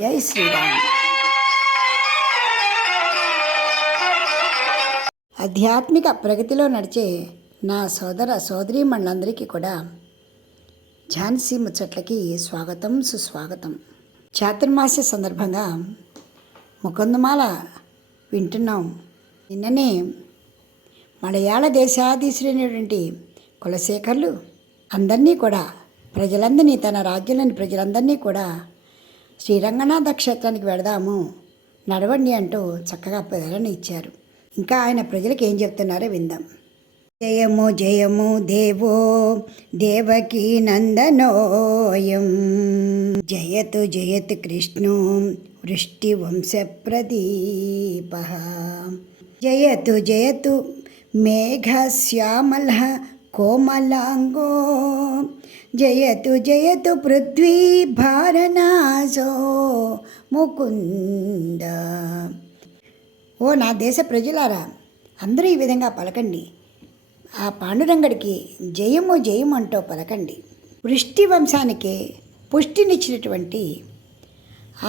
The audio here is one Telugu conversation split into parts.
జై శ్రీరామ్. ఆధ్యాత్మిక ప్రగతిలో నడిచే నా సోదర సోదరీమణులందరికీ కూడా ఝాన్సీ ముచ్చట్లకి స్వాగతం, సుస్వాగతం. చాతుర్మాస్య సందర్భంగా ముకుందమాల వింటున్నాం. నిన్ననే మలయాళ దేశాధీశుడైనటువంటి కులశేఖర్లు అందరినీ కూడా ప్రజలందరినీ, తన రాజ్యంలోని ప్రజలందరినీ కూడా శ్రీరంగనాథ క్షేత్రానికి వెళదాము, నడవండి అంటూ చక్కగా ప్రేరణ ఇచ్చారు. ఇంకా ఆయన ప్రజలకు ఏం చెప్తున్నారో విందాం. జయము జయము దేవో దేవకీ నందనోయం, జయతు జయతు కృష్ణో వృష్టివంశ ప్రదీప, జయతు జయతు మేఘశ్యామల కోమలాంగో, జయతు జయతు పృథ్వీ భారనాశో ముకుంద. ఓ నా దేశ ప్రజలారా, అందరూ ఈ విధంగా పలకండి. ఆ పాండురంగడికి జయము జయము అంటూ పలకండి. వృష్టి వంశానికి పుష్టినిచ్చినటువంటి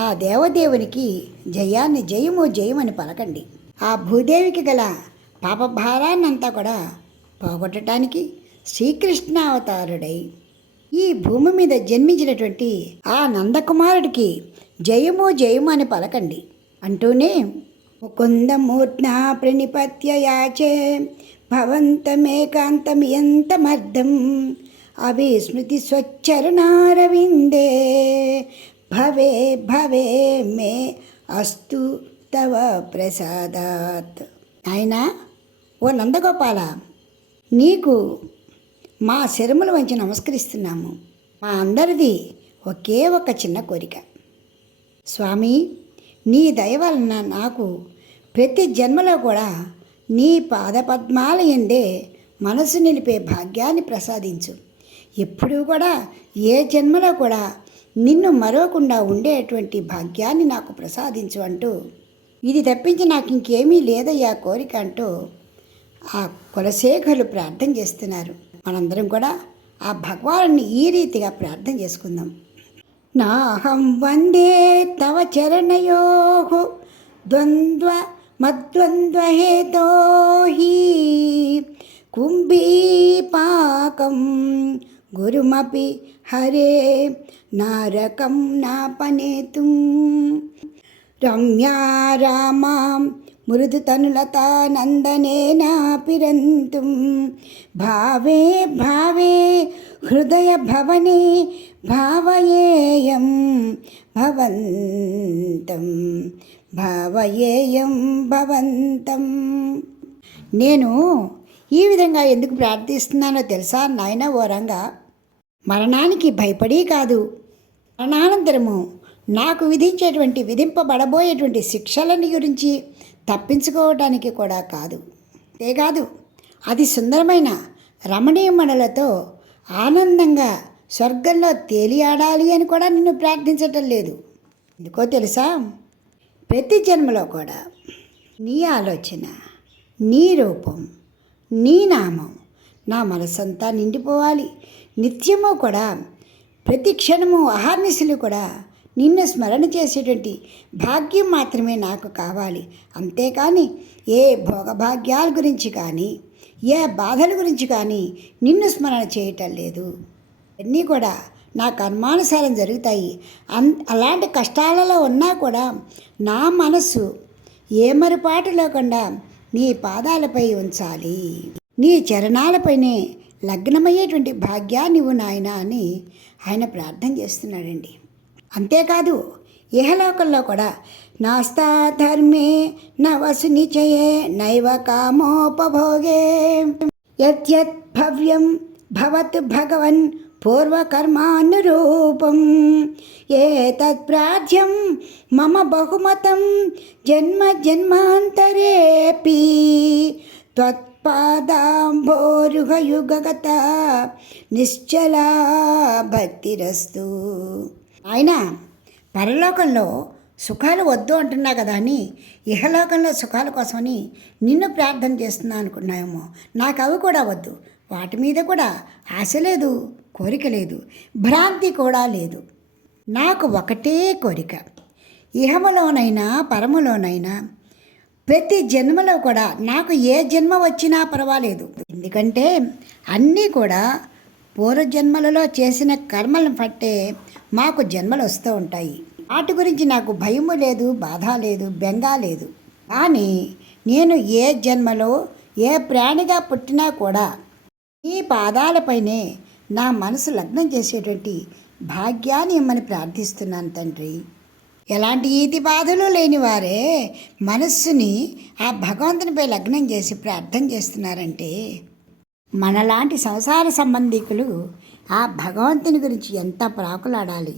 ఆ దేవదేవునికి జయాన్ని జయము జయమని పలకండి. ఆ భూదేవికి గల పాపభారాన్నంతా కూడా పోగొట్టడానికి శ్రీకృష్ణ అవతారుడై ఈ భూమి మీద జన్మించినటువంటి ఆ నందకుమారుడికి జయము జయము అని పలకండి అంటూనే ముకుందమూర్ధ్నా ప్రణిపత్య యాచే భవంతమేకాంతమియంతమర్థం అవిస్మృతి స్వచ్చరణారవిందే భవే భవే మే అస్తు తవ ప్రసాదాత్. ఆయన ఓ నందగోపాల, నీకు మా శిరములు వంచి నమస్కరిస్తున్నాము. మా అందరిది ఒకే ఒక చిన్న కోరిక. స్వామి, నీ దయ వలన నాకు ప్రతి జన్మలో కూడా నీ పాదపద్మాల యందే మనసు నిలిపే భాగ్యాన్ని ప్రసాదించు. ఎప్పుడూ కూడా ఏ జన్మలో కూడా నిన్ను మరవకుండా ఉండేటువంటి భాగ్యాన్ని నాకు ప్రసాదించు అంటూ, ఇది తప్పించి నాకు ఇంకేమీ లేదయ్యా కోరిక అంటూ ఆ కులశేఖరులు ప్రార్థన చేస్తున్నారు. మనందరం కూడా ఆ భగవాన్ని ఈ రీతిగా ప్రార్థన చేసుకుందాం. నాహం వందే తవ చరణయోః ద్వంద్వ మద్వంద్వహేతోః కుంభీపాకం గురుమపి హరే నారకం నాపనేతుం రమ్యా రామాం మృదుతనులతానందనేనాపిరంతుం భావే భావే హృదయ భవనే భావయేయం భవంతం భావయేయం భవంతం. నేను ఈ విధంగా ఎందుకు ప్రార్థిస్తున్నానో తెలుసా నాయన ఓ రంగా? మరణానికి భయపడి కాదు, మరణానంతరము నాకు విధింపబడబోయేటువంటి శిక్షలని గురించి తప్పించుకోవడానికి కూడా కాదు. అంతేకాదు, అది సుందరమైన రమణీయమణులతో ఆనందంగా స్వర్గంలో తేలియాడాలి అని కూడా నిన్ను ప్రార్థించటం లేదు. ఎందుకో తెలుసా? ప్రతి జన్మలో కూడా నీ ఆలోచన, నీ రూపం, నీ నామం నా మనసంతా నిండిపోవాలి. నిత్యము కూడా ప్రతి క్షణము అహర్నిశలు కూడా నిన్ను స్మరణ చేసేటువంటి భాగ్యం మాత్రమే నాకు కావాలి. అంతేకాని ఏ భోగభాగ్యాల గురించి కానీ, ఏ బాధల గురించి కానీ నిన్ను స్మరణ చేయటం లేదు. అన్నీ కూడా నా కర్మానుసారం జరుగుతాయి. అలాంటి కష్టాలలో ఉన్నా కూడా నా మనస్సు ఏమరపాటు లేకుండా నీ పాదాలపై ఉంచాలి, నీ చరణాలపైనే లగ్నమయ్యేటువంటి భాగ్యాన్ని ఇవ్వు నాయన అని ఆయన ప్రార్థన చేస్తున్నాడండి. అంతేకాదు, ఇహలోకంలో కూడా నాస్తా ధర్మే నవసు నిచయే నైవ కామోపభోగే యత్ భవ్యం భవత్ భగవన్ పూర్వకర్మానురూపం ఏతత్ ప్రార్థ్యం మమ బహుమతం జన్మ జన్మాంతరేపి త్వత్పాదాంభోరుహయుగగత నిశ్చలా భక్తిరస్తు. ఆయన పరలోకంలో సుఖాలు వద్దు అంటున్నా కదా అని ఇహలోకంలో సుఖాల కోసమని నిన్ను ప్రార్థన చేస్తున్నా అనుకున్నాయేమో. నాకు అవి కూడా వద్దు, వాటి మీద కూడా ఆశ లేదు, కోరిక లేదు, భ్రాంతి కూడా లేదు. నాకు ఒకటే కోరిక, ఇహములోనైనా పరములోనైనా ప్రతి జన్మలో కూడా నాకు ఏ జన్మ వచ్చినా పర్వాలేదు. ఎందుకంటే అన్నీ కూడా పూర్వజన్మలలో చేసిన కర్మలను పట్టే మాకు జన్మలు వస్తూ ఉంటాయి. వాటి గురించి నాకు భయము లేదు, బాధ లేదు, బెంగ లేదు. కానీ నేను ఏ జన్మలో ఏ ప్రాణిగా పుట్టినా కూడా ఈ పాదాలపైనే నా మనసు లగ్నం చేసేటువంటి భాగ్యాన్ని ఇమ్మని ప్రార్థిస్తున్నాను తండ్రి. ఎలాంటి ఈతి బాధలు లేని వారే మనస్సుని ఆ భగవంతునిపై లగ్నం చేసి ప్రార్థన చేస్తున్నారంటే మనలాంటి సంసార సంబంధికులు ఆ భగవంతుని గురించి ఎంత ప్రాకులాడాలి.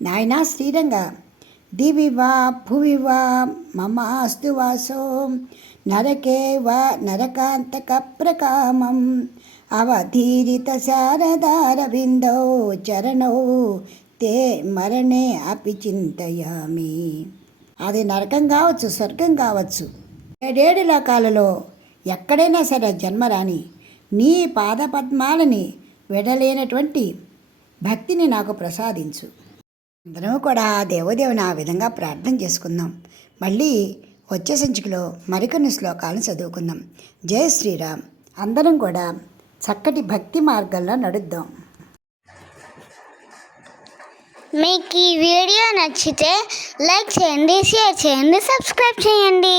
నాయనా శ్రీరంగ దివివా భువివా మమ అస్తు వాసో నరకే వా నరకాంతక ప్రకామం అవధీరిత శారదారవిందో చరణో తే మరణే అపి చింతయామి. అది నరకం కావచ్చు, స్వర్గం కావచ్చు, ఏడేడు లోకాలలో ఎక్కడైనా సరే జన్మరాని నీ పాదపద్మాలని విడలేనటువంటి భక్తిని నాకు ప్రసాదించు. అందరం కూడా దేవదేవుని ఆ విధంగా ప్రార్థన చేసుకుందాం. మళ్ళీ వచ్చే సంచికలో మరికొన్ని శ్లోకాలను చదువుకుందాం. జై శ్రీరామ్. అందరం కూడా చక్కటి భక్తి మార్గంలో నడుద్దాం. మీకు ఈ వీడియో నచ్చితే లైక్ చేయండి, షేర్ చేయండి, సబ్స్క్రైబ్ చేయండి.